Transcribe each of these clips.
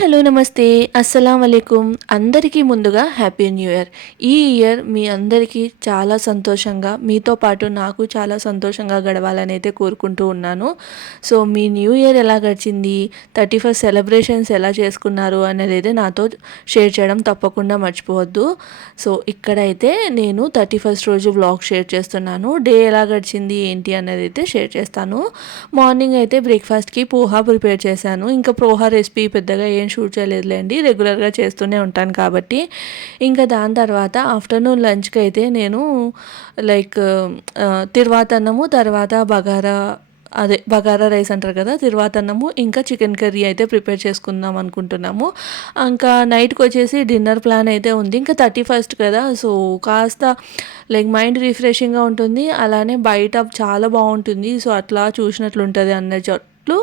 Hello నమస్తే. అస్సలం అయికుం అందరికీ ముందుగా హ్యాపీ న్యూ ఇయర్. ఈ ఇయర్ మీ అందరికీ చాలా సంతోషంగా మీతో పాటు నాకు చాలా సంతోషంగా గడవాలని అయితే కోరుకుంటూ ఉన్నాను. సో మీ న్యూ ఇయర్ ఎలా గడిచింది? థర్టీ ఫస్ట్ సెలబ్రేషన్స్ ఎలా చేసుకున్నారు? అనేది అయితే నాతో షేర్ చేయడం తప్పకుండా మర్చిపోవద్దు. సో ఇక్కడైతే నేను థర్టీ ఫస్ట్ రోజు వ్లాగ్ షేర్ చేస్తున్నాను. డే ఎలా గడిచింది? ఏంటి? అనేది అయితే షేర్ చేస్తాను. మార్నింగ్ అయితే బ్రేక్ఫాస్ట్కి పోహా ప్రిపేర్ చేశాను. ఇంకా పోహా రెసిపీ పెద్దగా ఏం షూట్ చేయలేదులేండి రెగ్యులర్గా చేస్తూనే ఉంటాను కాబట్టి. ఇంకా దాని తర్వాత ఆఫ్టర్నూన్ లంచ్కి అయితే నేను లైక్ తిరువాతన్నము తర్వాత బగారా అదే బగారా రైస్ అంటారు కదా తర్వాత అన్నము ఇంకా చికెన్ కర్రీ అయితే ప్రిపేర్ చేసుకుందాం అనుకుంటున్నాము. ఇంకా నైట్కి వచ్చేసి డిన్నర్ ప్లాన్ అయితే ఉంది ఇంకా థర్టీ ఫస్ట్ కదా సో కాస్త లైక్ మైండ్ రిఫ్రెషింగ్గా ఉంటుంది అలానే బయట చాలా బాగుంటుంది సో అట్లా చూసినట్లు ఉంటుంది అన్న అన్నట్లు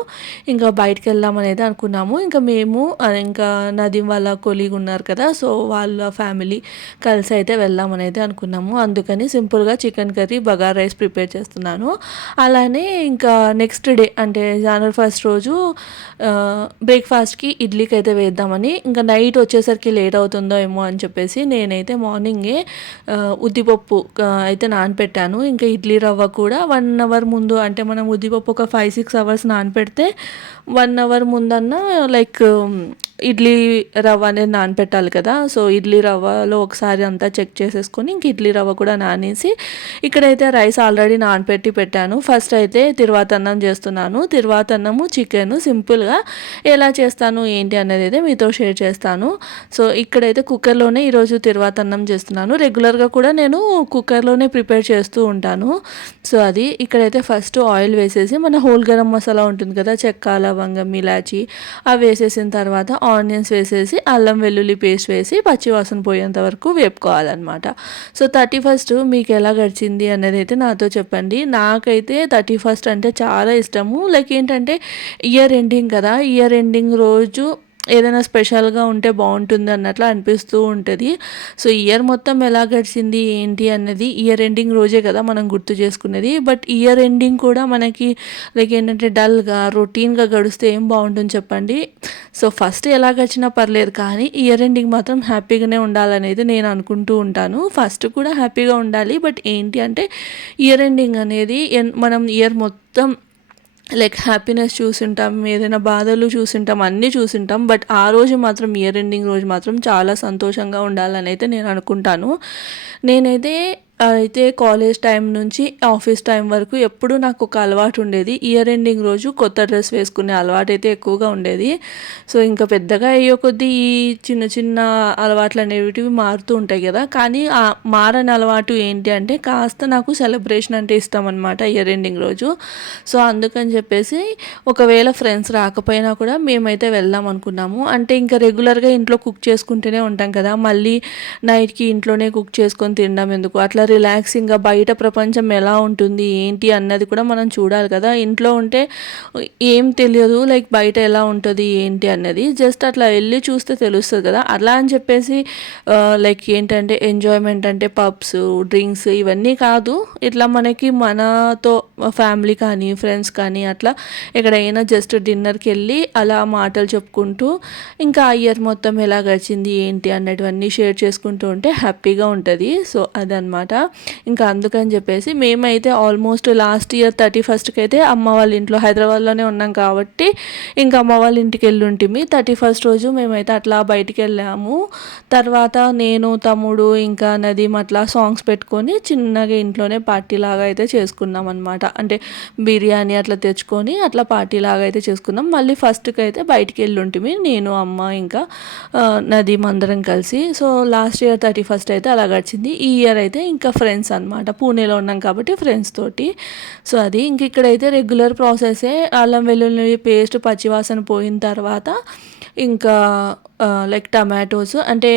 ఇంకా బయటకు వెళ్దాం అనేది అనుకున్నాము. ఇంకా మేము ఇంకా నదీం వాళ్ళ కొలీగ్ ఉన్నారు కదా సో వాళ్ళ ఫ్యామిలీ కలిసి అయితే వెళ్దాం అనేది అనుకున్నాము. అందుకని సింపుల్గా chicken curry bagar rice prepare చేస్తున్నాను. అలానే ఇంకా నెక్స్ట్ డే అంటే జనవరి ఫస్ట్ రోజు బ్రేక్ఫాస్ట్కి ఇడ్లీకి అయితే వేద్దామని ఇంకా నైట్ వచ్చేసరికి లేట్ అవుతుందో ఏమో అని చెప్పేసి నేనైతే మార్నింగే ఉద్దిపప్పు అయితే నానపెట్టాను. ఇంకా ఇడ్లీ రవ్వ కూడా వన్ అవర్ ముందు అంటే మనం ఉద్దిపప్పు ఒక ఫైవ్ సిక్స్ అవర్స్ నానపెట్టి పెడితే వన్ అవర్ ముందన్న లైక్ ఇడ్లీ రవ్వ అనేది నానపెట్టాలి కదా. సో ఇడ్లీ రవ్వలో ఒకసారి అంతా చెక్ చేసేసుకొని ఇంక ఇడ్లీ రవ్వ కూడా నానేసి ఇక్కడైతే రైస్ ఆల్రెడీ నానపెట్టి పెట్టాను. ఫస్ట్ అయితే తిరువాతన్నం చేస్తున్నాను. తిరువాతన్నము చికెన్ సింపుల్గా ఎలా చేస్తాను ఏంటి అనేది అయితే మీతో షేర్ చేస్తాను. సో ఇక్కడైతే కుక్కర్లోనే ఈరోజు తిరువాతన్నం చేస్తున్నాను. రెగ్యులర్గా కూడా నేను కుక్కర్లోనే ప్రిపేర్ చేస్తూ ఉంటాను. సో అది ఇక్కడైతే ఫస్ట్ ఆయిల్ వేసేసి మన హోల్ గరం మసాలా ఉంటుంది కదా చెక్క లవంగం ఇలాచి అవి వేసేసిన తర్వాత ఆనియన్స్ వేసేసి అల్లం వెల్లుల్లి పేస్ట్ వేసి పచ్చివాసన పోయేంత వరకు వేపుకోవాలన్నమాట. సో థర్టీ ఫస్ట్ మీకు ఎలా గడిచింది అనేది అయితే నాతో చెప్పండి. నాకైతే థర్టీ ఫస్ట్ అంటే చాలా ఇష్టము. లైక్ ఏంటంటే ఇయర్ ఎండింగ్ కదా. ఇయర్ ఎండింగ్ రోజు ఏదైనా స్పెషల్గా ఉంటే బాగుంటుంది అన్నట్లు అనిపిస్తూ ఉంటుంది. సో ఇయర్ మొత్తం ఎలా గడిచింది ఏంటి అన్నది ఇయర్ ఎండింగ్ రోజే కదా మనం గుర్తు చేసుకునేది బట్ ఇయర్ ఎండింగ్ కూడా మనకి లైక్ ఏంటంటే డల్గా రొటీన్గా గడిస్తే ఏం బాగుంటుంది చెప్పండి. సో ఫస్ట్ ఎలా గడిచినా పర్లేదు కానీ ఇయర్ ఎండింగ్ మాత్రం హ్యాపీగానే ఉండాలనేది నేను అనుకుంటూ ఉంటాను. ఫస్ట్ కూడా హ్యాపీగా ఉండాలి. బట్ ఏంటి అంటే ఇయర్ ఎండింగ్ అనేది మనం ఇయర్ మొత్తం లైక్ హ్యాపీనెస్ చూసింటాం ఏదైనా బాధలు చూసింటాం అన్నీ చూసింటాం బట్ ఆ రోజు మాత్రం ఇయర్ ఎండింగ్ రోజు మాత్రం చాలా సంతోషంగా ఉండాలని అయితే నేను అనుకుంటాను. నేనైతే అయితే కాలేజ్ టైం నుంచి ఆఫీస్ టైం వరకు ఎప్పుడు నాకు ఒక అలవాటు ఉండేది. ఇయర్ ఎండింగ్ రోజు కొత్త డ్రెస్ వేసుకునే అలవాటు అయితే ఎక్కువగా ఉండేది. సో ఇంకా పెద్దగా అయ్యే కొద్దీ ఈ చిన్న చిన్న అలవాట్లు అనేవి మారుతూ ఉంటాయి కదా. కానీ ఆ మారని అలవాటు ఏంటి అంటే కాస్త నాకు సెలబ్రేషన్ అంటే ఇష్టం అనమాట ఇయర్ ఎండింగ్ రోజు. సో అందుకని చెప్పేసి ఒకవేళ ఫ్రెండ్స్ రాకపోయినా కూడా మేమైతే వెళ్దాం అనుకున్నాము. అంటే ఇంకా రెగ్యులర్గా ఇంట్లో కుక్ చేసుకుంటూనే ఉంటాం కదా. మళ్ళీ నైట్కి ఇంట్లోనే కుక్ చేసుకొని తినడం ఎందుకు? అట్లా రిలాక్సింగ్గా బయట ప్రపంచం ఎలా ఉంటుంది ఏంటి అన్నది కూడా మనం చూడాలి కదా. ఇంట్లో ఉంటే ఏం తెలియదు లైక్ బయట ఎలా ఉంటుంది ఏంటి అన్నది. జస్ట్ అట్లా వెళ్ళి చూస్తే తెలుస్తుంది కదా. అలా అని చెప్పేసి లైక్ ఏంటంటే ఎంజాయ్మెంట్ అంటే పబ్స్ డ్రింక్స్ ఇవన్నీ కాదు. ఇట్లా మనకి మనతో ఫ్యామిలీ కానీ ఫ్రెండ్స్ కానీ అట్లా ఎక్కడైనా జస్ట్ డిన్నర్కి వెళ్ళి అలా మాటలు చెప్పుకుంటూ ఇంకా ఇయర్ మొత్తం ఎలా గడిచింది ఏంటి అన్నటువన్నీ షేర్ చేసుకుంటూ ఉంటే హ్యాపీగా ఉంటుంది. సో అదనమాట ఇంకా అందుకని చెప్పేసి మేమైతే ఆల్మోస్ట్ లాస్ట్ ఇయర్ థర్టీ ఫస్ట్కి అయితే అమ్మ వాళ్ళ ఇంట్లో హైదరాబాద్లోనే ఉన్నాం కాబట్టి ఇంకా అమ్మ వాళ్ళ ఇంటికి వెళ్ళి ఉంటుంది థర్టీ ఫస్ట్ రోజు మేమైతే అట్లా బయటికి వెళ్ళాము. తర్వాత నేను తమ్ముడు ఇంకా నదీం అట్లా సాంగ్స్ పెట్టుకొని చిన్నగా ఇంట్లోనే పార్టీ లాగా అయితే చేసుకున్నాం అనమాట అంటే బిర్యానీ అట్లా తెచ్చుకొని అట్లా పార్టీ లాగా అయితే చేసుకున్నాం. మళ్ళీ ఫస్ట్కి అయితే బయటికి వెళ్ళి ఉంటుంది నేను అమ్మ ఇంకా నదీం అందరం కలిసి. So last year thirty first అయితే అలా గడిచింది. ఈ ఇయర్ అయితే ఇంకా ఫ్రెండ్స్ అనమాట పూణేలో ఉన్నాం కాబట్టి ఫ్రెండ్స్ తోటి. సో అది ఇంక ఇక్కడైతే రెగ్యులర్ ప్రాసెసే అల్లం వెల్లుల్లి పేస్ట్ పచ్చివాసన పోయిన తర్వాత ఇంకా లైక్ టమాటోస్ అంటే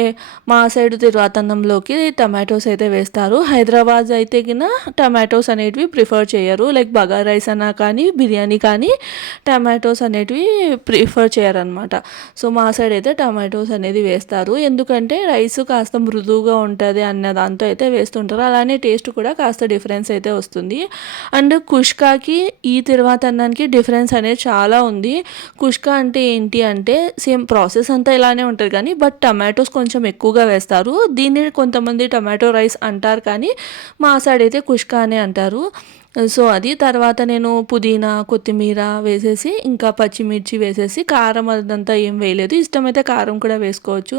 మా సైడ్ తిరువాతన్నంలోకి టమాటోస్ అయితే వేస్తారు. హైదరాబాద్ అయితే కింద టమాటోస్ అనేటివి ప్రిఫర్ చేయరు. లైక్ బగార్ రైస్ అన్నా కానీ బిర్యానీ కానీ టమాటోస్ అనేటివి ప్రిఫర్ చేయరనమాట సో మా సైడ్ అయితే టమాటోస్ అనేది వేస్తారు. ఎందుకంటే రైస్ కాస్త మృదువుగా ఉంటుంది అన్న దాంతో అయితే వేస్తుంటారు. అలానే టేస్ట్ కూడా కాస్త డిఫరెన్స్ అయితే వస్తుంది. అండ్ కుష్కాకి ఈ తిరువాతన్నానికి డిఫరెన్స్ అనేది చాలా ఉంది. కుష్కా అంటే ఏంటి అంటే సేమ్ ప్రాసెస్ అంతా ఇలానే ఉంటుంది కానీ బట్ టమాటోస్ కొంచెం ఎక్కువగా వేస్తారు. దీన్ని కొంతమంది టమాటో రైస్ అంటారు కానీ మా సైడ్ అయితే కుష్కా అనే అంటారు. సో అది తర్వాత నేను పుదీనా కొత్తిమీర వేసేసి ఇంకా పచ్చిమిర్చి వేసేసి కారం అదంతా ఏం వేయలేదు. ఇష్టమైతే కారం కూడా వేసుకోవచ్చు.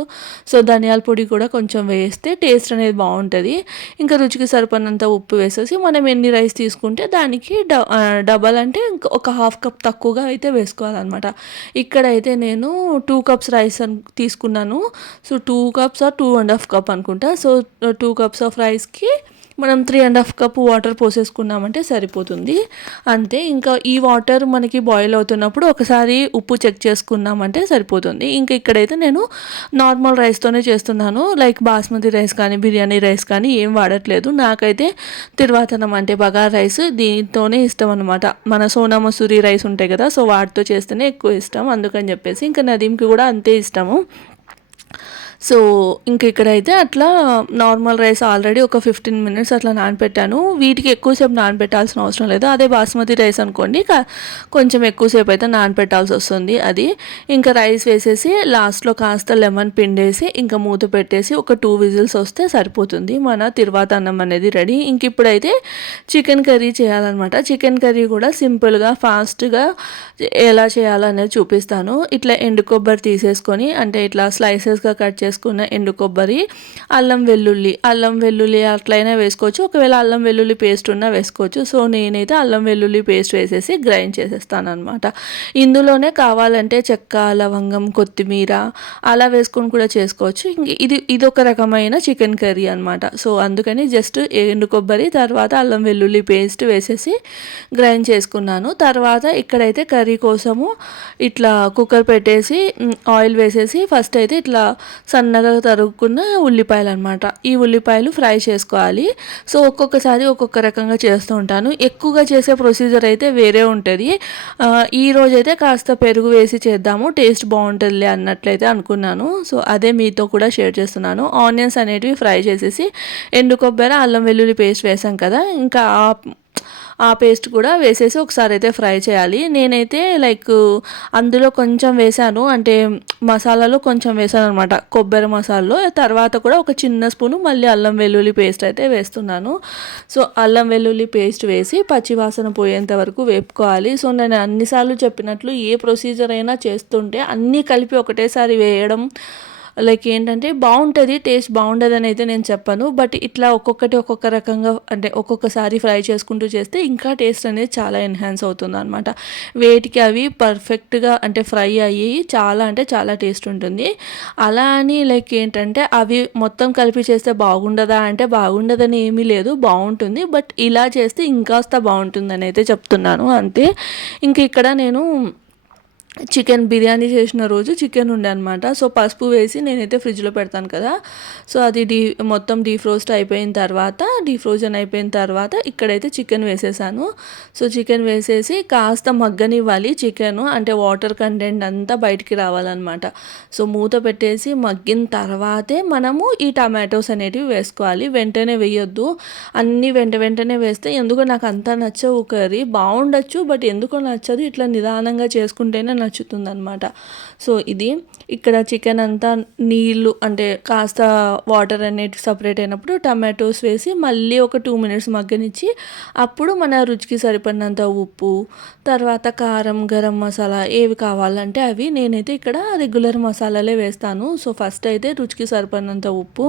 సో ధనియాల పొడి కూడా కొంచెం వేస్తే టేస్ట్ అనేది బాగుంటుంది. ఇంకా రుచికి సరిపడినంత ఉప్పు వేసేసి మనం ఎన్ని రైస్ తీసుకుంటే దానికి డబల్ అంటే ఒక హాఫ్ కప్ తక్కువగా అయితే వేసుకోవాలన్నమాట. ఇక్కడైతే నేను టూ కప్స్ రైస్ తీసుకున్నాను. So two cups or two and half cup అనుకుంటా. సో టూ కప్స్ ఆఫ్ రైస్కి మనం three and half cup water పోసేసుకున్నామంటే సరిపోతుంది. అంతే ఇంకా ఈ వాటర్ మనకి బాయిల్ అవుతున్నప్పుడు ఒకసారి ఉప్పు చెక్ చేసుకున్నామంటే సరిపోతుంది. ఇంకా ఇక్కడైతే నేను నార్మల్ రైస్తోనే చేస్తున్నాను. లైక్ బాస్మతి రైస్ కానీ బిర్యానీ రైస్ కానీ ఏం వాడట్లేదు. నాకైతే తిరువాతనం అంటే బగార్ రైస్ దీంతోనే ఇష్టం అనమాట మన సోనా మసూరి రైస్ ఉంటాయి కదా సో వాటితో చేస్తేనే ఎక్కువ ఇష్టం. అందుకని చెప్పేసి ఇంకా నదీంకి కూడా అంతే ఇష్టము. సో ఇంక ఇక్కడైతే అట్లా నార్మల్ రైస్ ఆల్రెడీ ఒక ఫిఫ్టీన్ మినిట్స్ అట్లా నానపెట్టాను. వీటికి ఎక్కువసేపు నానపెట్టాల్సిన అవసరం లేదు. అదే బాస్మతి రైస్ అనుకోండి కొంచెం ఎక్కువసేపు అయితే నానపెట్టాల్సి వస్తుంది అది. ఇంకా రైస్ వేసేసి లాస్ట్లో కాస్త లెమన్ పిండేసి ఇంకా మూత పెట్టేసి ఒక టూ విజిల్స్ వస్తే సరిపోతుంది. మన తిరువాత అన్నం అనేది రెడీ. ఇంక ఇప్పుడైతే చికెన్ కర్రీ చేయాలన్నమాట. చికెన్ కర్రీ కూడా సింపుల్గా ఫాస్ట్గా ఎలా చేయాలనేది చూపిస్తాను. ఇట్లా ఎండు కొబ్బరి తీసేసుకొని అంటే ఇట్లా స్లైసెస్గా కట్ చేసి వేసుకున్న ఎండు కొబ్బరి అల్లం వెల్లుల్లి అల్లం వెల్లుల్లి అట్లయినా వేసుకోవచ్చు. ఒకవేళ అల్లం వెల్లుల్లి పేస్ట్ ఉన్నా వేసుకోవచ్చు. సో నేనైతే అల్లం వెల్లుల్లి పేస్ట్ వేసేసి గ్రైండ్ చేసేస్తాను అనమాట ఇందులోనే కావాలంటే చెక్క లవంగం కొత్తిమీర అలా వేసుకొని కూడా చేసుకోవచ్చు. ఇది ఇది ఒక రకమైన చికెన్ కర్రీ అనమాట సో అందుకని జస్ట్ ఎండు కొబ్బరి తర్వాత అల్లం వెల్లుల్లి పేస్ట్ వేసేసి గ్రైండ్ చేసుకున్నాను. తర్వాత ఇక్కడైతే కర్రీ కోసము ఇట్లా కుక్కర్ పెట్టేసి ఆయిల్ వేసేసి ఫస్ట్ అయితే ఇట్లా సన్నగా తరుగుకున్న ఉల్లిపాయలు అనమాట ఈ ఉల్లిపాయలు ఫ్రై చేసుకోవాలి. సో ఒక్కొక్కసారి ఒక్కొక్క రకంగా చేస్తూ ఉంటాను. ఎక్కువగా చేసే ప్రొసీజర్ అయితే వేరే ఉంటుంది. ఈ రోజైతే కాస్త పెరుగు వేసి చేద్దాము. టేస్ట్ బాగుంటుంది అన్నట్లయితే అనుకున్నాను. సో అదే మీతో కూడా షేర్ చేస్తున్నాను. ఆనియన్స్ అనేటివి ఫ్రై చేసేసి ఎండు కొబ్బరి అల్లం వెల్లుల్లి పేస్ట్ వేసాం కదా. ఇంకా ఆ పేస్ట్ కూడా వేసేసి ఒకసారి అయితే ఫ్రై చేయాలి. నేనైతే లైక్ అందులో కొంచెం వేసాను. అంటే మసాలాలో కొంచెం వేసాను అనమాట కొబ్బరి మసాలాలో. తర్వాత కూడా ఒక చిన్న స్పూను మళ్ళీ అల్లం వెల్లుల్లి పేస్ట్ అయితే వేస్తున్నాను. సో అల్లం వెల్లుల్లి పేస్ట్ వేసి పచ్చివాసన పోయేంత వరకు వేపుకోవాలి. సో నేను అన్నిసార్లు చెప్పినట్లు ఏ ప్రొసీజర్ అయినా చేస్తుంటే అన్నీ కలిపి ఒకటేసారి వేయడం లైక్ ఏంటంటే బాగుంటుంది టేస్ట్ బాగుండదని అయితే నేను చెప్పను. బట్ ఇట్లా ఒక్కొక్కటి ఒక్కొక్క రకంగా అంటే ఒక్కొక్కసారి ఫ్రై చేసుకుంటూ చేస్తే ఇంకా టేస్ట్ అనేది చాలా ఎన్హాన్స్ అవుతుంది అనమాట వేటికి అవి పర్ఫెక్ట్గా అంటే ఫ్రై అయ్యి చాలా అంటే చాలా టేస్ట్ ఉంటుంది. అలా అని లైక్ ఏంటంటే అవి మొత్తం కలిపి చేస్తే బాగుండదా అంటే బాగుండదని ఏమీ లేదు బాగుంటుంది. బట్ ఇలా చేస్తే ఇంకాస్త బాగుంటుందని అయితే చెప్తున్నాను అంతే. ఇంక ఇక్కడ నేను చికెన్ బిర్యానీ చేసిన రోజు చికెన్ ఉండే అనమాట సో పసుపు వేసి నేనైతే ఫ్రిడ్జ్లో పెడతాను కదా. సో అది డీ మొత్తం డీఫ్రోస్ట్ అయిపోయిన తర్వాత డీఫ్రోజన్ అయిపోయిన తర్వాత ఇక్కడైతే చికెన్ వేసేసాను. సో చికెన్ వేసేసి కాస్త మగ్గనివ్వాలి చికెన్. అంటే వాటర్ కంటెంట్ అంతా బయటికి రావాలన్నమాట. సో మూత పెట్టేసి మగ్గిన తర్వాతే మనము ఈ టమాటోస్ అనేటివి వేసుకోవాలి. వెంటనే వేయొద్దు. అన్నీ వెంట వెంటనే వేస్తే ఎందుకో నాకు అంతా నచ్చవు కర్రీ. బాగుండొచ్చు బట్ ఎందుకో నచ్చదు. ఇట్లా నిదానంగా చేసుకుంటేనే నచ్చుతుంది అనమాట సో ఇది ఇక్కడ చికెన్ అంతా నీళ్ళు అంటే కాస్త వాటర్ అనేది సపరేట్ అయినప్పుడు టమాటోస్ వేసి మళ్ళీ ఒక టూ మినిట్స్ మగ్గనిచ్చి అప్పుడు మన రుచికి సరిపడినంత ఉప్పు తర్వాత కారం గరం మసాలా ఏవి కావాలంటే అవి నేనైతే ఇక్కడ రెగ్యులర్ మసాలాలే వేస్తాను. సో ఫస్ట్ అయితే రుచికి సరిపడినంత ఉప్పు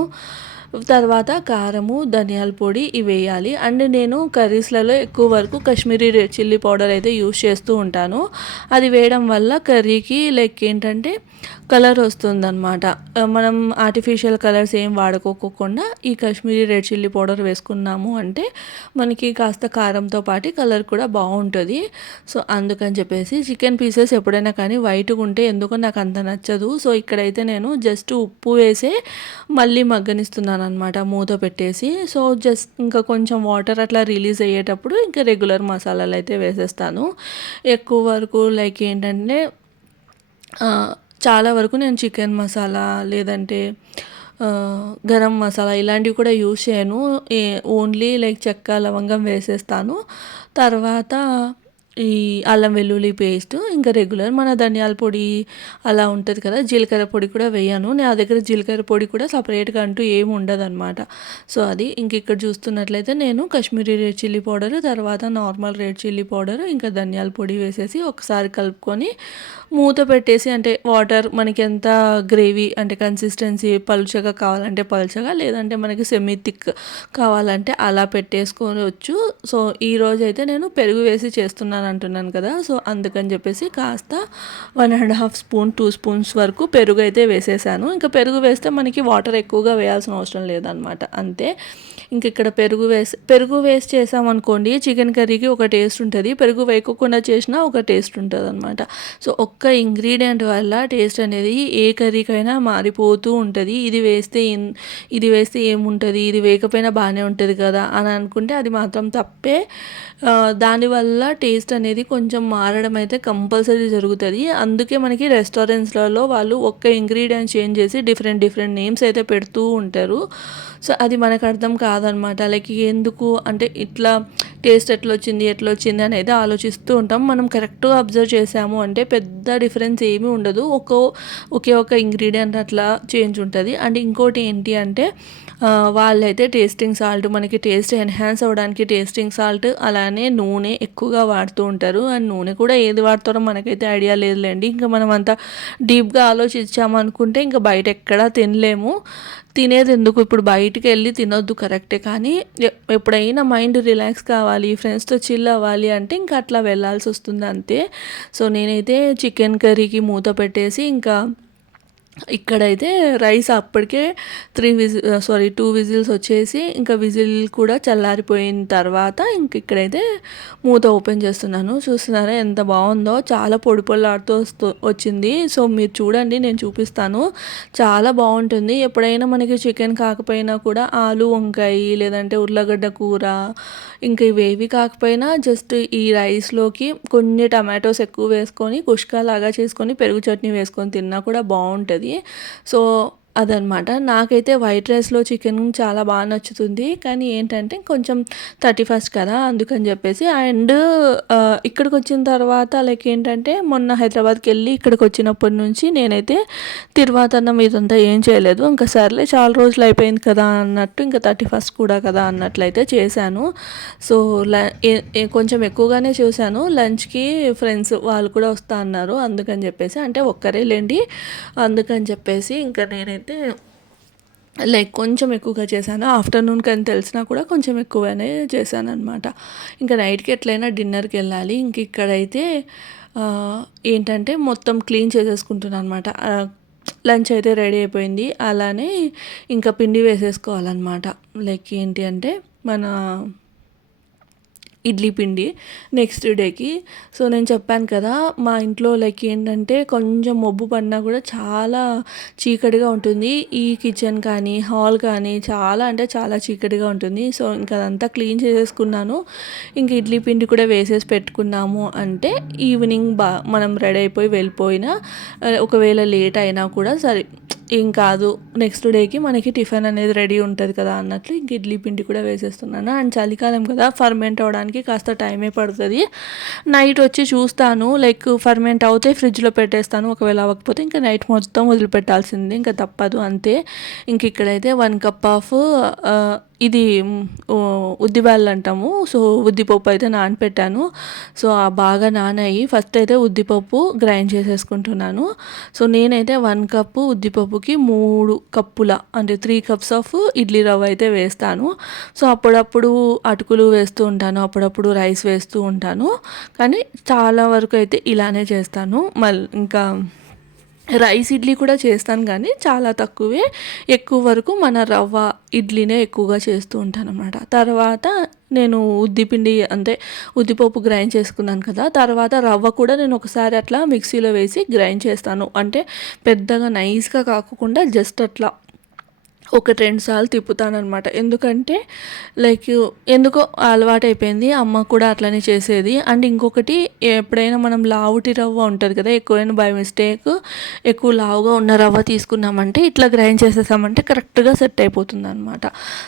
తర్వాత కారము ధనియాల పొడి ఇవి వేయాలి. అండ్ నేను కర్రీస్లలో ఎక్కువ వరకు కాశ్మీరీ రెడ్ చిల్లీ పౌడర్ అయితే యూస్ చేస్తూ ఉంటాను. అది వేయడం వల్ల కర్రీకి లైక్ ఏంటంటే కలర్ వస్తుందన్నమాట. మనం ఆర్టిఫిషియల్ కలర్స్ ఏం వాడుకోకుండా ఈ కాశ్మీరీ రెడ్ చిల్లీ పౌడర్ వేసుకున్నాము అంటే మనకి కాస్త కారంతో పాటు కలర్ కూడా బాగుంటుంది. సో అందుకని చెప్పేసి చికెన్ పీసెస్ ఎప్పుడైనా కానీ వైట్గా ఉంటే ఎందుకో నాకు అంత నచ్చదు. సో ఇక్కడైతే నేను జస్ట్ ఉప్పు వేసే మళ్ళీ మగ్గనిస్తున్నాను అనమాట మూత పెట్టేసి. సో జస్ట్ ఇంకా కొంచెం వాటర్ అట్లా రిలీజ్ అయ్యేటప్పుడు ఇంకా రెగ్యులర్ మసాలాలు అయితే వేసేస్తాను. ఎక్కువ వరకు లైక్ ఏంటంటే చాలా వరకు నేను చికెన్ మసాలా లేదంటే గరం మసాలా ఇలాంటివి కూడా యూస్ చేయను. ఓన్లీ లైక్ చెక్క లవంగం వేసేస్తాను. తర్వాత ఈ అల్లం వెల్లుల్లి పేస్ట్ ఇంకా రెగ్యులర్ మన ధనియాల పొడి అలా ఉంటుంది కదా జీలకర్ర పొడి కూడా వేయను. నా దగ్గర జీలకర్ర పొడి కూడా సపరేట్గా అంటూ ఏమి ఉండదు అనమాట సో అది ఇంక ఇక్కడ చూస్తున్నట్లయితే నేను కాశ్మీరీ రెడ్ చిల్లీ పౌడర్ తర్వాత నార్మల్ రెడ్ చిల్లీ పౌడర్ ఇంకా ధనియాల పొడి వేసేసి ఒకసారి కలుపుకొని మూత పెట్టేసి అంటే వాటర్ మనకి ఎంత గ్రేవీ అంటే కన్సిస్టెన్సీ పలుచగా కావాలంటే పలుచగా లేదంటే మనకి సెమీ థిక్ కావాలంటే అలా పెట్టేసుకోవచ్చు. సో ఈరోజు అయితే నేను పెరుగు వేసి చేస్తున్నాను అంటున్నాను కదా. సో అందుకని చెప్పేసి కాస్త one and half spoon two spoons వరకు పెరుగు అయితే వేసేసాను. ఇంకా పెరుగు వేస్తే మనకి వాటర్ ఎక్కువగా వేయాల్సిన అవసరం లేదనమాట అంతే. ఇంక ఇక్కడ పెరుగు వేసి పెరుగు వేసి చేసామనుకోండి చికెన్ కర్రీకి ఒక టేస్ట్ ఉంటుంది. పెరుగు వేయకుండా చేసినా ఒక టేస్ట్ ఉంటుంది అనమాట సో ఒక్క ఇంగ్రీడియంట్ వల్ల టేస్ట్ అనేది ఏ కర్రీకైనా మారిపోతూ ఉంటుంది. ఇది వేస్తే ఇది వేస్తే ఏముంటుంది? ఇది వేయకపోయినా బాగానే ఉంటుంది కదా అని అనుకుంటే అది మాత్రం తప్పే. దానివల్ల టేస్ట్ అనేది కొంచెం మారడం అయితే కంపల్సరీ జరుగుతుంది. అందుకే మనకి రెస్టారెంట్స్లలో వాళ్ళు ఒక్క ఇంగ్రీడియంట్ చేంజ్ చేసి డిఫరెంట్ డిఫరెంట్ నేమ్స్ అయితే పెడుతూ ఉంటారు. సో అది మనకు అర్థం కాదనమాట. లైక్ ఎందుకు అంటే ఇట్లా టేస్ట్ ఎట్లా వచ్చింది ఎట్లా వచ్చింది అనేది ఆలోచిస్తూ ఉంటాం. మనం కరెక్ట్గా అబ్జర్వ్ చేసాము అంటే పెద్ద డిఫరెన్స్ ఏమీ ఉండదు. ఒక్కో ఒకే ఒక ఇంగ్రీడియంట్ అట్లా చేంజ్ ఉంటుంది. అండ్ ఇంకోటి ఏంటి అంటే వాళ్ళైతే టేస్టింగ్ సాల్ట్ మనకి టేస్ట్ ఎన్హాన్స్ అవ్వడానికి టేస్టింగ్ సాల్ట్ అలానే నూనె ఎక్కువగా వాడుతూ ఉంటారు. అండ్ నూనె కూడా ఏది వాడతారో మనకైతే ఐడియా లేదులేండి. ఇంకా మనం అంతా డీప్గా ఆలోచించామనుకుంటే ఇంకా బయట ఎక్కడా తినలేము. తినేది ఎందుకు? ఇప్పుడు బయటికి వెళ్ళి తినొద్దు కరెక్టే కానీ ఎప్పుడైనా మైండ్ రిలాక్స్ కావాలి ఫ్రెండ్స్తో చిల్ అవ్వాలి అంటే ఇంకా అట్లా వెళ్ళాల్సి వస్తుంది అంతే. సో నేనైతే చికెన్ కర్రీకి మూత పెట్టేసి ఇంకా ఇక్కడైతే రైస్ అప్పటికే three whistle sorry two whistles వచ్చేసి ఇంకా విజిల్ కూడా చల్లారిపోయిన తర్వాత ఇంక ఇక్కడైతే మూత ఓపెన్ చేస్తున్నాను. చూస్తున్నారా ఎంత బాగుందో? చాలా పొడి పొల్లాడుతూ వస్తూ వచ్చింది. సో మీరు చూడండి నేను చూపిస్తాను. చాలా బాగుంటుంది. ఎప్పుడైనా మనకి చికెన్ కాకపోయినా కూడా ఆలు వంకాయ లేదంటే ఉర్లగడ్డ కూర ఇంకా ఇవేవి కాకపోయినా జస్ట్ ఈ రైస్లోకి కొన్ని టమాటోస్ ఎక్కువ వేసుకొని కుష్కా లాగా చేసుకొని పెరుగు చట్నీ వేసుకొని తిన్నా కూడా బాగుంటుంది. సో అదనమాట. నాకైతే వైట్ రైస్లో చికెన్ చాలా బాగా నచ్చుతుంది. కానీ ఏంటంటే కొంచెం థర్టీ ఫస్ట్ కదా అందుకని చెప్పేసి. అండ్ ఇక్కడికి వచ్చిన తర్వాత లైక్ ఏంటంటే మొన్న హైదరాబాద్కి వెళ్ళి ఇక్కడికి వచ్చినప్పటి నుంచి నేనైతే తిరువాతన్నం ఇదంతా ఏం చేయలేదు. ఇంకా సర్లే చాలా రోజులు అయిపోయింది కదా అన్నట్టు ఇంకా థర్టీ ఫస్ట్ కూడా కదా అన్నట్లయితే చేశాను. సో కొంచెం ఎక్కువగానే చూశాను. లంచ్కి ఫ్రెండ్స్ వాళ్ళు కూడా వస్తా అన్నారు. అందుకని చెప్పేసి అంటే ఒక్కరే లేండి అందుకని చెప్పేసి ఇంకా నేనైతే అయితే లైక్ కొంచెం ఎక్కువగా చేశాను. ఆఫ్టర్నూన్కి అని తెలిసినా కూడా కొంచెం ఎక్కువనే చేశాను అనమాట ఇంకా నైట్కి ఎట్లయినా డిన్నర్కి వెళ్ళాలి. ఇంక ఇక్కడైతే ఏంటంటే మొత్తం క్లీన్ చేసేసుకుంటున్నాను అనమాట లంచ్ అయితే రెడీ అయిపోయింది. అలానే ఇంకా పిండి వేసేసుకోవాలన్నమాట. లైక్ ఏంటి అంటే మన ఇడ్లీ పిండి నెక్స్ట్ డేకి సో నేను చెప్పాను కదా మా ఇంట్లో లైక్ ఏంటంటే కొంచెం మొబ్బు పడినా కూడా చాలా చీకటిగా ఉంటుంది. ఈ కిచెన్ కానీ హాల్ కానీ చాలా అంటే చాలా చీకటిగా ఉంటుంది. సో ఇంకా అదంతా క్లీన్ చేసేసుకున్నాను. ఇంక ఇడ్లీ పిండి కూడా వేసేసి పెట్టుకున్నాము అంటే ఈవినింగ్ బా మనం రెడీ అయిపోయి వెళ్ళిపోయినా ఒకవేళ లేట్ అయినా కూడా సరే. ఏం కాదు. నెక్స్ట్ డేకి మనకి టిఫిన్ అనేది రెడీ ఉంటుంది కదా అన్నట్లు ఇంక ఇడ్లీ పిండి కూడా వేసేస్తున్నాను. అండ్ చలికాలం కదా ఫర్మెంట్ అవ్వడానికి కాస్త టైమే పడుతుంది. నైట్ వచ్చి చూస్తాను. లైక్ ఫర్మెంట్ అవుతే ఫ్రిడ్జ్లో పెట్టేస్తాను. ఒకవేళ అవ్వకపోతే ఇంకా నైట్ మొత్తం వదిలిపెట్టాల్సింది. ఇంకా తప్పదు అంతే. ఇంక ఇక్కడైతే వన్ కప్ ఆఫ్ ఇది ఉద్దిబ్యాళ్ళు అంటాము సో ఉద్దిపప్పు అయితే నానపెట్టాను. సో ఆ బాగా నానాయి ఫస్ట్ అయితే ఉద్దిపప్పు గ్రైండ్ చేసేసుకుంటున్నాను. సో నేనైతే వన్ కప్పు ఉద్దిపప్పుకి మూడు కప్పుల అంటే త్రీ కప్స్ ఆఫ్ ఇడ్లీ రవ్వ అయితే వేస్తాను. సో అప్పుడప్పుడు అటుకులు వేస్తూ ఉంటాను అప్పుడప్పుడు రైస్ వేస్తూ ఉంటాను. కానీ చాలా వరకు అయితే ఇలానే చేస్తాను. మళ్ళీ ఇంకా రైస్ ఇడ్లీ కూడా చేస్తాను కానీ చాలా తక్కువే. ఎక్కువ వరకు మన రవ్వ ఇడ్లీనే ఎక్కువగా చేస్తూ ఉంటాను అనమాట తర్వాత నేను ఉద్దిపిండి అంటే ఉద్దిపప్పు గ్రైండ్ చేసుకున్నాను కదా తర్వాత రవ్వ కూడా నేను ఒకసారి అట్లా మిక్సీలో వేసి గ్రైండ్ చేస్తాను. అంటే పెద్దగా నైస్గా కాకుండా జస్ట్ అట్లా ఒకటి రెండు సార్లు తిప్పుతానమాట ఎందుకంటే లైక్ ఎందుకో అలవాటు అయిపోయింది అమ్మ కూడా అట్లనే చేసేది. అండ్ ఇంకొకటి ఎప్పుడైనా మనం లావుటి రవ్వ ఉంటుంది కదా ఎక్కువైనా బై మిస్టేక్ ఎక్కువ లావుగా ఉన్న రవ్వ తీసుకున్నామంటే ఇట్లా గ్రైండ్ చేసేసామంటే కరెక్ట్గా సెట్ అయిపోతుంది అనమాట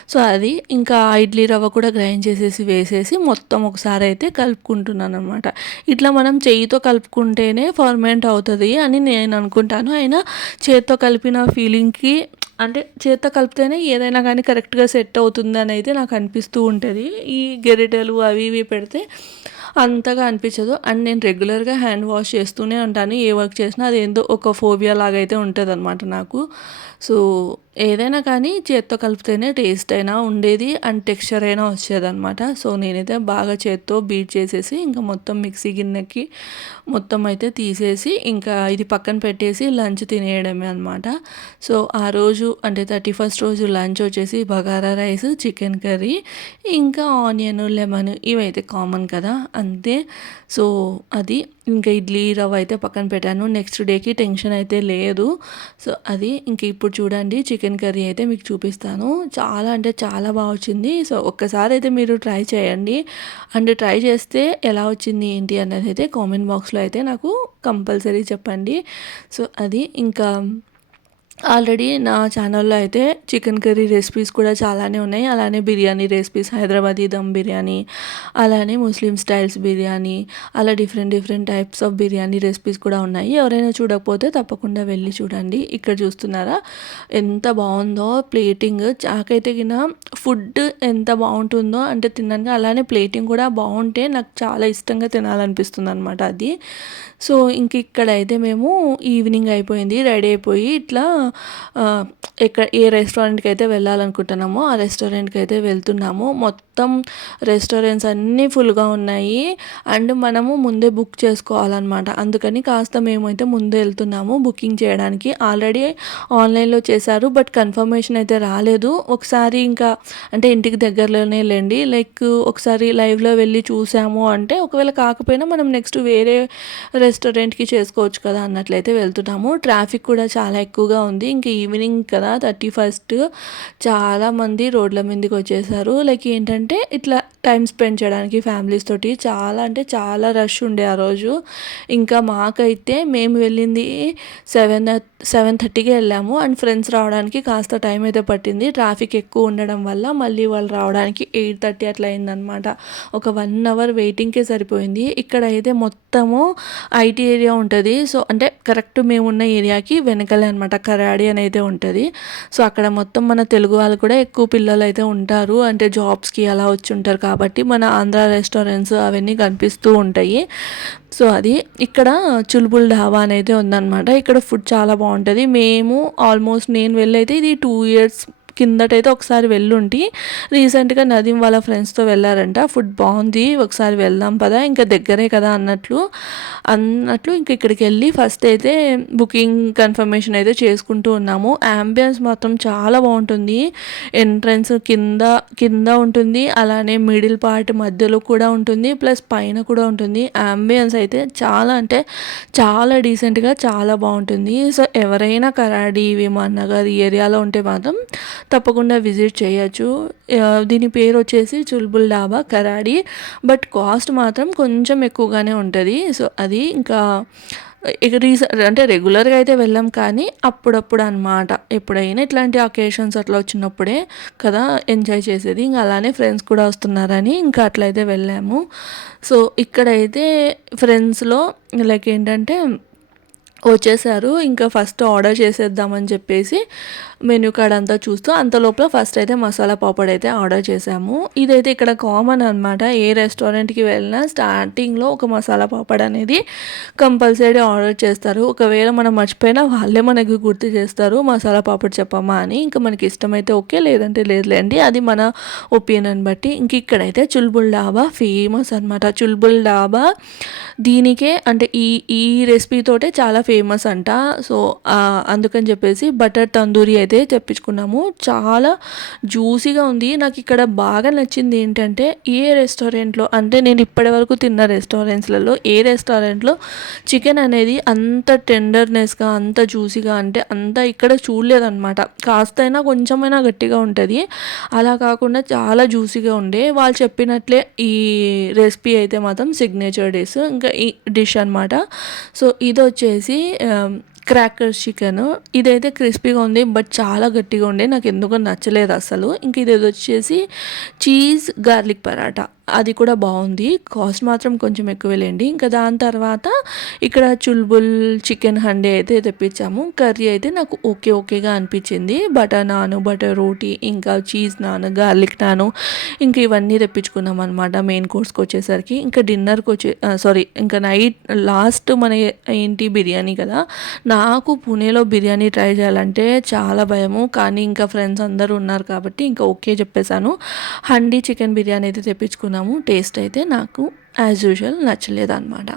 సో అది ఇంకా ఇడ్లీ రవ్వ కూడా గ్రైండ్ చేసేసి వేసేసి మొత్తం ఒకసారి అయితే కలుపుకుంటున్నాను అనమాట ఇట్లా మనం చేయితో కలుపుకుంటేనే ఫర్మెంట్ అవుతుంది అని నేను అనుకుంటాను. అయినా చేతితో కలిపిన ఫీలింగ్కి అంటే చేత్తో కలిపితేనే ఏదైనా కానీ కరెక్ట్గా సెట్ అవుతుంది అనేది నాకు అనిపిస్తూ ఉంటుంది. ఈ గెరిటెలు అవి ఇవి పెడితే అంతగా అనిపించదు. అండ్ నేను రెగ్యులర్గా హ్యాండ్ వాష్ చేస్తూనే ఉంటాను. ఏ వర్క్ చేసినా అది ఏందో ఒక ఫోబియా లాగా అయితే ఉంటుంది అనమాట నాకు. సో ఏదైనా కానీ చేత్తో కలిపితేనే టేస్ట్ అయినా ఉండేది అండ్ టెక్స్చర్ అయినా వచ్చేదనమాట సో నేనైతే బాగా చేత్తో బీట్ చేసేసి ఇంకా మొత్తం మిక్సీ గిన్నెకి మొత్తం అయితే తీసేసి ఇంకా ఇది పక్కన పెట్టేసి లంచ్ తినేయడమే అనమాట సో ఆ రోజు అంటే థర్టీ ఫస్ట్ రోజు లంచ్ వచ్చేసి బగారా రైస్ చికెన్ కర్రీ ఇంకా ఆనియన్ లెమన్ ఇవైతే కామన్ కదా. అంతే. సో అది ఇంకా ఇడ్లీ రవ్వ అయితే పక్కన పెట్టాను. నెక్స్ట్ డేకి టెన్షన్ అయితే లేదు. సో అది ఇంక ఇప్పుడు చూడండి చికెన్ కర్రీ అయితే మీకు చూపిస్తాను. చాలా అంటే చాలా బాగా వచ్చింది. సో ఒక్కసారి అయితే మీరు ట్రై చేయండి. అండ్ ట్రై చేస్తే ఎలా వచ్చింది ఏంటి అనేది అయితే కామెంట్ బాక్స్లో అయితే నాకు కంపల్సరీ చెప్పండి. సో అది ఇంకా ఆల్రెడీ నా ఛానల్లో అయితే చికెన్ కర్రీ రెసిపీస్ కూడా చాలానే ఉన్నాయి. అలానే బిర్యానీ రెసిపీస్ హైదరాబాదీ దమ్ బిర్యానీ అలానే ముస్లిం స్టైల్స్ బిర్యానీ అలా different different types of biryani recipes కూడా ఉన్నాయి. ఎవరైనా చూడకపోతే తప్పకుండా వెళ్ళి చూడండి. ఇక్కడ చూస్తున్నారా? ఎంత బాగుందో ప్లేటింగ్. చాకైతే కింద ఫుడ్ ఎంత బాగుంటుందో అంటే తిన్నాను అలానే ప్లేటింగ్ కూడా బాగుంటే నాకు చాలా ఇష్టంగా తినాలనిపిస్తుంది అనమాట అది. సో ఇంక ఇక్కడ అయితే మేము ఈవినింగ్ అయిపోయింది. రెడీ అయిపోయి ఇట్లా 呃，ఎక్కడ ఏ రెస్టారెంట్కి అయితే వెళ్ళాలనుకుంటున్నామో ఆ రెస్టారెంట్కి అయితే వెళ్తున్నాము. మొత్తం రెస్టారెంట్స్ అన్నీ ఫుల్గా ఉన్నాయి. అండ్ మనము ముందే బుక్ చేసుకోవాలన్నమాట. అందుకని కాస్త మేమైతే ముందే వెళ్తున్నాము బుకింగ్ చేయడానికి. ఆల్రెడీ ఆన్లైన్లో చేశారు బట్ కన్ఫర్మేషన్ అయితే రాలేదు. ఒకసారి ఇంకా అంటే ఇంటికి దగ్గరలోనే లేండి. లైక్ ఒకసారి లైవ్లో వెళ్ళి చూసాము అంటే ఒకవేళ కాకపోయినా మనం నెక్స్ట్ వేరే రెస్టారెంట్కి చేసుకోవచ్చు కదా అన్నట్లయితే వెళ్తున్నాము. ట్రాఫిక్ కూడా చాలా ఎక్కువగా ఉంది. ఇంకా ఈవినింగ్ కదా థర్టీ ఫస్ట్ చాలామంది రోడ్ల మీదకి వచ్చేసారు. లైక్ ఏంటంటే ఇట్లా టైం స్పెండ్ చేయడానికి ఫ్యామిలీస్ తోటి చాలా అంటే చాలా రష్ ఉండే ఆ రోజు. ఇంకా మాకైతే మేము వెళ్ళింది సెవెన్ సెవెన్ థర్టీకి వెళ్ళాము. అండ్ ఫ్రెండ్స్ రావడానికి కాస్త టైం అయితే పట్టింది. ట్రాఫిక్ ఎక్కువ ఉండడం వల్ల మళ్ళీ వాళ్ళు రావడానికి ఎయిట్ థర్టీ అట్లా అయిందనమాట ఒక వన్ అవర్ వెయిటింగ్కే సరిపోయింది. ఇక్కడ అయితే మొత్తము ఐటీ ఏరియా ఉంటుంది. సో అంటే కరెక్ట్ మేము ఉన్న ఏరియాకి వెనకలే అనమాట కరాడి అని అయితే ఉంటుంది. సో అక్కడ మొత్తం మన తెలుగు వాళ్ళు కూడా ఎక్కువ పిల్లలు అయితే ఉంటారు. అంటే జాబ్స్కి అలా వచ్చి ఉంటారు కాబట్టి కాబట్టి మన ఆంధ్ర రెస్టారెంట్స్ అవన్నీ కనిపిస్తూ ఉంటాయి. సో అది ఇక్కడ చులుబుల్ ఢాబా అనేది ఉందన్నమాట. ఇక్కడ ఫుడ్ చాలా బాగుంటుంది. మేము ఆల్మోస్ట్ నేను వెళ్ళైతే ఇది టూ ఇయర్స్ కిందటైతే ఒకసారి వెళ్ళుంటి. రీసెంట్గా నదీం వాళ్ళ ఫ్రెండ్స్తో వెళ్ళారంట. ఫుడ్ బాగుంది ఒకసారి వెళ్దాం పదా ఇంకా దగ్గరే కదా అన్నట్లు. అన్నట్లు ఇంక ఇక్కడికి వెళ్ళి ఫస్ట్ అయితే బుకింగ్ కన్ఫర్మేషన్ అయితే చేసుకుంటూ ఉన్నాము. అంబియన్స్ మాత్రం చాలా బాగుంటుంది. ఎంట్రన్స్ కింద కింద ఉంటుంది. అలానే మిడిల్ పార్ట్ మధ్యలో కూడా ఉంటుంది. ప్లస్ పైన కూడా ఉంటుంది. అంబియన్స్ అయితే చాలా అంటే చాలా డీసెంట్గా చాలా బాగుంటుంది. సో ఎవరైనా కరాడి విమాన్ నగర్ ఈ ఏరియాలో ఉంటే మాత్రం తప్పకుండా విజిట్ చేయొచ్చు. దీని పేరు వచ్చేసి చుల్బుల్ డాబా కరాడి. బట్ కాస్ట్ మాత్రం కొంచెం ఎక్కువగానే ఉంటుంది. సో అది ఇంకా రీసెంట్ అంటే రెగ్యులర్గా అయితే వెళ్ళాం కానీ అప్పుడప్పుడు అనమాట ఎప్పుడైనా ఇట్లాంటి అకేషన్స్ అట్లా వచ్చినప్పుడే కదా ఎంజాయ్ చేసేది. ఇంకా అలానే ఫ్రెండ్స్ కూడా వస్తున్నారని ఇంకా అట్లయితే వెళ్ళాము. సో ఇక్కడైతే ఫ్రెండ్స్లో లైక్ ఏంటంటే వచ్చేసారు. ఇంకా ఫస్ట్ ఆర్డర్ చేసేద్దామని చెప్పేసి మెనూ కార్డ్ అంతా చూస్తూ అంత లోపల ఫస్ట్ అయితే మసాలా పాపడ్ అయితే ఆర్డర్ చేసాము ఇదైతే ఇక్కడ కామన్ అనమాట ఏ రెస్టారెంట్కి వెళ్ళినా స్టార్టింగ్లో ఒక మసాలా పాపడ్ అనేది కంపల్సరీ ఆర్డర్ చేస్తారు. ఒకవేళ మనం మర్చిపోయినా వాళ్ళే మనకి గుర్తు చేస్తారు మసాలా పాపడ్ చెప్పమ్మా అని. ఇంకా మనకి ఇష్టమైతే ఓకే లేదంటే లేదులేండి. అది మన ఒపీనియన్ బట్టి. ఇంక ఇక్కడైతే చుల్బుల్ డాబా ఫేమస్ అనమాట చుల్బుల్ డాబా దీనికే అంటే ఈ ఈ రెసిపీతోటే చాలా ఫేమస్ అంట. సో అందుకని చెప్పేసి బటర్ తందూరి అయితే తెప్పించుకున్నాము. చాలా జ్యూసీగా ఉంది. నాకు ఇక్కడ బాగా నచ్చింది ఏంటంటే ఏ రెస్టారెంట్లో అంటే నేను ఇప్పటివరకు తిన్న రెస్టారెంట్స్లలో ఏ రెస్టారెంట్లో చికెన్ అనేది అంత టెండర్నెస్గా అంత జ్యూసీగా అంటే అంత ఇక్కడ చూడలేదన్నమాట. కాస్తైనా కొంచెమైనా గట్టిగా ఉంటుంది. అలా కాకుండా చాలా జ్యూసీగా ఉండే. వాళ్ళు చెప్పినట్లే ఈ రెసిపీ అయితే మాత్రం సిగ్నేచర్ డిష్ ఇంకా ఈ డిష్ అనమాట సో ఇది వచ్చేసి క్రాకర్స్ చికెన్ ఇదైతే క్రిస్పీగా ఉంది బట్ చాలా గట్టిగా ఉండే నాకు ఎందుకో నచ్చలేదు అసలు. ఇంక ఇది వచ్చేసి చీజ్ గార్లిక్ పరాటా. అది కూడా బాగుంది. కాస్ట్ మాత్రం కొంచెం ఎక్కువలేండి. ఇంకా దాని తర్వాత ఇక్కడ చుల్బుల్ చికెన్ హండీ అయితే తెప్పించాము. కర్రీ అయితే నాకు ఓకే ఓకేగా అనిపించింది. బటర్ నాన్ బటర్ రోటీ ఇంకా చీజ్ నాన్ గార్లిక్ నాను ఇంకా ఇవన్నీ తెప్పించుకున్నాం అనమాట మెయిన్ కోర్స్కి వచ్చేసరికి. ఇంకా డిన్నర్కి వచ్చే సారీ ఇంకా నైట్ లాస్ట్ మన ఏంటి బిర్యానీ కదా నాకు పూణేలో బిర్యానీ ట్రై చేయాలంటే చాలా భయము. కానీ ఇంకా ఫ్రెండ్స్ అందరూ ఉన్నారు కాబట్టి ఇంకా ఓకే చెప్పేశాను. హండీ చికెన్ బిర్యానీ అయితే తెప్పించుకున్నాను. తెప్పించుకున్నాము టేస్ట్ అయితే నాకు యాజ్ యూజువల్ నచ్చలేదు అనమాట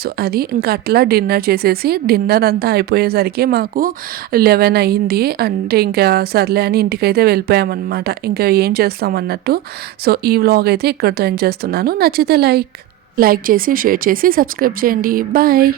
సో అది ఇంకా అట్లా డిన్నర్ చేసేసి డిన్నర్ అంతా అయిపోయేసరికి మాకు లెవెన్ అయ్యింది అంటే ఇంకా సర్లే అని ఇంటికైతే వెళ్ళిపోయామన్నమాట. ఇంకా ఏం చేస్తామన్నట్టు సో ఈ వ్లాగ్ అయితే ఇక్కడితో ఏం చేస్తున్నాను. నచ్చితే లైక్ లైక్ చేసి షేర్ చేసి సబ్స్క్రైబ్ చేయండి. బాయ్.